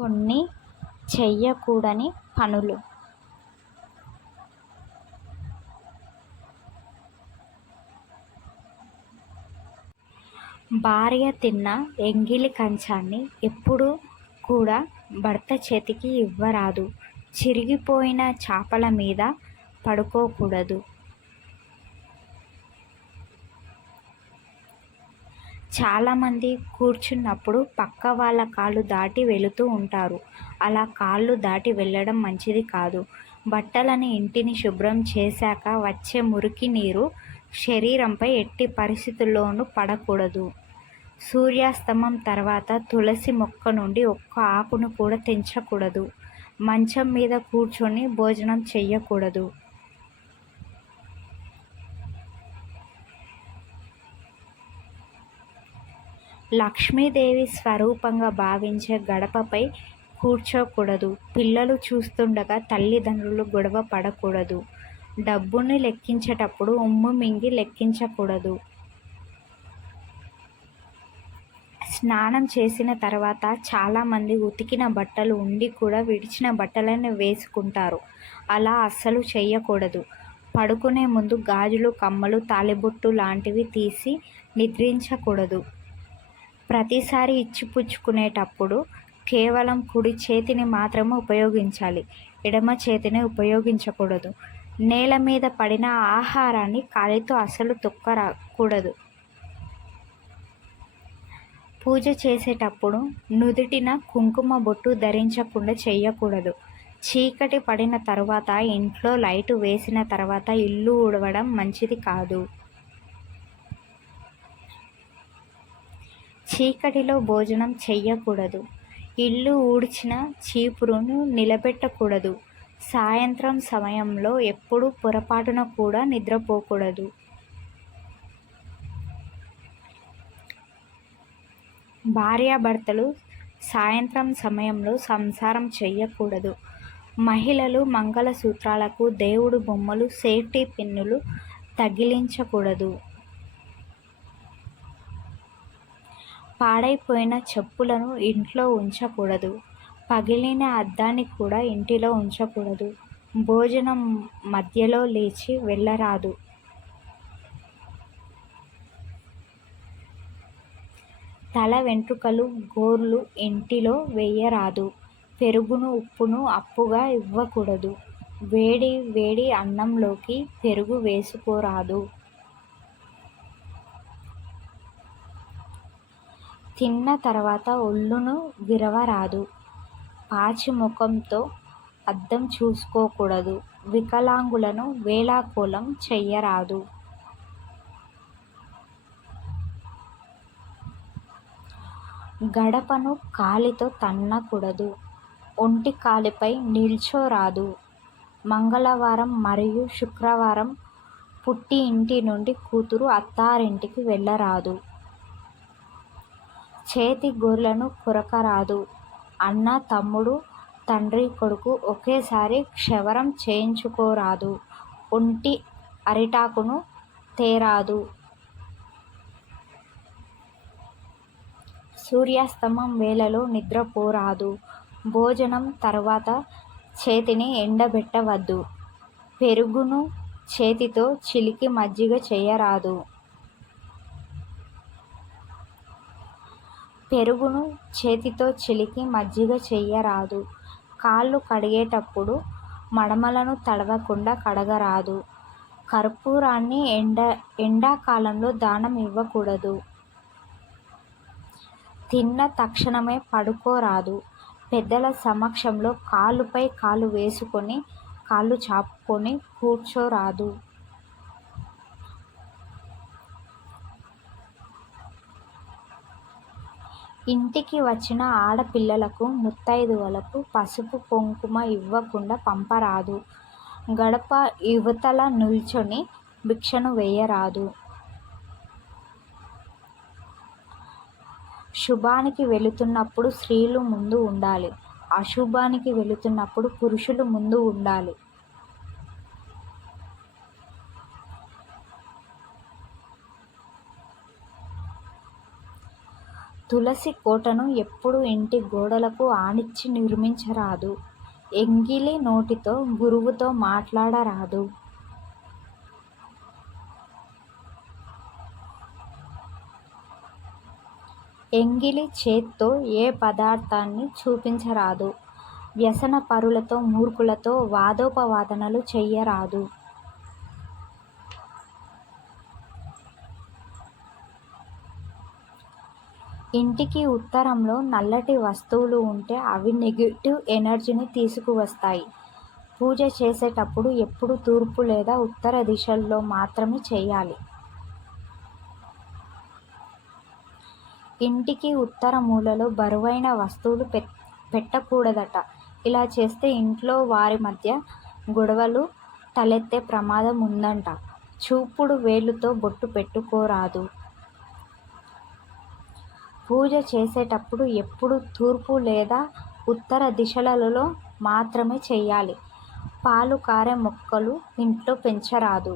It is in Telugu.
కొన్ని చెయ్యకూడని పనులు. భార్య తిన్న ఎంగిలి కంచాన్ని ఎప్పుడూ కూడా భర్త చేతికి ఇవ్వరాదు. చిరిగిపోయిన చాపల మీద పడుకోకూడదు. చాలామంది కూర్చున్నప్పుడు పక్క వాళ్ళ కాళ్ళు దాటి వెళుతూ ఉంటారు. అలా కాళ్ళు దాటి వెళ్ళడం మంచిది కాదు. బట్టలని ఇంటిని శుభ్రం చేశాక వచ్చే మురికి నీరు శరీరంపై ఎట్టి పరిస్థితుల్లోనూ పడకూడదు. సూర్యాస్తమం తర్వాత తులసి మొక్క నుండి ఒక్క ఆకును కూడా తెంచకూడదు. మంచం మీద కూర్చొని భోజనం చెయ్యకూడదు. లక్ష్మీదేవి స్వరూపంగా భావించే గడపపై కూర్చోకూడదు. పిల్లలు చూస్తుండగా తల్లిదండ్రులు గొడవ పడకూడదు. డబ్బుని లెక్కించేటప్పుడు ఉమ్ము మింగి లెక్కించకూడదు. స్నానం చేసిన తర్వాత చాలామంది ఉతికిన బట్టలు ఉండి కూడా విడిచిన బట్టలను వేసుకుంటారు. అలా అస్సలు చేయకూడదు. పడుకునే ముందు గాజులు, కమ్మలు, తాళిబొట్టు లాంటివి తీసి నిద్రించకూడదు. ప్రతిసారి ఇచ్చిపుచ్చుకునేటప్పుడు కేవలం కుడి చేతిని మాత్రమే ఉపయోగించాలి. ఎడమ చేతిని ఉపయోగించకూడదు. నేల మీద పడిన ఆహారాన్ని కాలితో అస్సలు తొక్కకూడదు. పూజ చేసేటప్పుడు నుదుటిన కుంకుమ బొట్టు ధరించకుండా చేయకూడదు. చీకటి పడిన తర్వాత ఇంట్లో లైటు వేసిన తర్వాత ఇల్లు ఊడవడం మంచిది కాదు. చీకటిలో భోజనం చెయ్యకూడదు. ఇల్లు ఊడ్చిన చీపురును నిలబెట్టకూడదు. సాయంత్రం సమయంలో ఎప్పుడూ పొరపాటున కూడా నిద్రపోకూడదు. భార్యాభర్తలు సాయంత్రం సమయంలో సంసారం చెయ్యకూడదు. మహిళలు మంగళసూత్రాలకు దేవుడు బొమ్మలు, సేఫ్టీ పిన్నులు తగిలించకూడదు. పాడైపోయిన చెప్పులను ఇంట్లో ఉంచకూడదు. పగిలిన అద్దాన్ని కూడా ఇంటిలో ఉంచకూడదు. భోజనం మధ్యలో లేచి వెళ్ళరాదు. తల వెంట్రుకలు, గోర్లు ఇంటిలో వేయరాదు. పెరుగును, ఉప్పును అప్పుగా ఇవ్వకూడదు. వేడి వేడి అన్నంలోకి పెరుగు వేసుకోరాదు. తిన్న తర్వాత ఒళ్ళును విరవరాదు. పాచి ముఖంతో అద్దం చూసుకోకూడదు. వికలాంగులను వేళాకోళం చెయ్యరాదు. గడపను కాలితో తన్నకూడదు. ఒంటి కాలిపై నిల్చోరాదు. మంగళవారం మరియు శుక్రవారం పుట్టి ఇంటి నుండి కూతురు అత్తారింటికి వెళ్ళరాదు. చేతి గోర్లను కొరకరాదు. అన్న, తమ్ముడు, తండ్రి, కొడుకు ఒకేసారి క్షవరం చేయించుకోరాదు. ఒంటి అరిటాకును తేరాదు. సూర్యాస్తమం వేళలో నిద్రపోరాదు. భోజనం తర్వాత చేతిని ఎండబెట్టవద్దు. పెరుగును చేతితో చిలికి మజ్జిగ చేయరాదు. పెరుగును చేతితో చిలికి మజ్జిగ చెయ్యరాదు. కాళ్ళు కడిగేటప్పుడు మడమలను తడవకుండా కడగరాదు. కర్పూరాన్ని ఎండాకాలంలో దానం ఇవ్వకూడదు. తిన్న తక్షణమే పడుకోరాదు. పెద్దల సమక్షంలో కాలుపై కాలు వేసుకొని కాళ్ళు చాపుకొని కూర్చోరాదు. ఇంటికి వచ్చిన ఆడపిల్లలకు, ముత్తైదువలకు పసుపు, కుంకుమ ఇవ్వకుండా పంపరాదు. గడప ఇవతల నిల్చొని భిక్షను వేయరాదు. శుభానికి వెళుతున్నప్పుడు స్త్రీలు ముందు ఉండాలి. అశుభానికి వెళుతున్నప్పుడు పురుషులు ముందు ఉండాలి. తులసి కోటను ఎప్పుడూ ఇంటి గోడలకు ఆనించి నిర్మించరాదు. ఎంగిలి నోటితో గురువుతో మాట్లాడరాదు. ఎంగిలి చేత్తో ఏ పదార్థాన్ని చూపించరాదు. వ్యసన పరులతో మూర్ఖులతో వాదోపవాదనలు చెయ్యరాదు. ఇంటికి ఉత్తరంలో నల్లటి వస్తువులు ఉంటే అవి నెగిటివ్ ఎనర్జీని తీసుకువస్తాయి. పూజ చేసేటప్పుడు ఎప్పుడు తూర్పు లేదా ఉత్తర దిశల్లో మాత్రమే చేయాలి. ఇంటికి ఉత్తర మూలలో బరువైన వస్తువులు పెట్టకూడదట. ఇలా చేస్తే ఇంట్లో వారి మధ్య గొడవలు తలెత్తే ప్రమాదం ఉందంట. చూపుడు వేలుతో బొట్టు పెట్టుకోరాదు. పూజ చేసేటప్పుడు ఎప్పుడు తూర్పు లేదా ఉత్తర దిశలలో మాత్రమే చేయాలి. పాలు కారే మొక్కలు ఇంట్లో పెంచరాదు.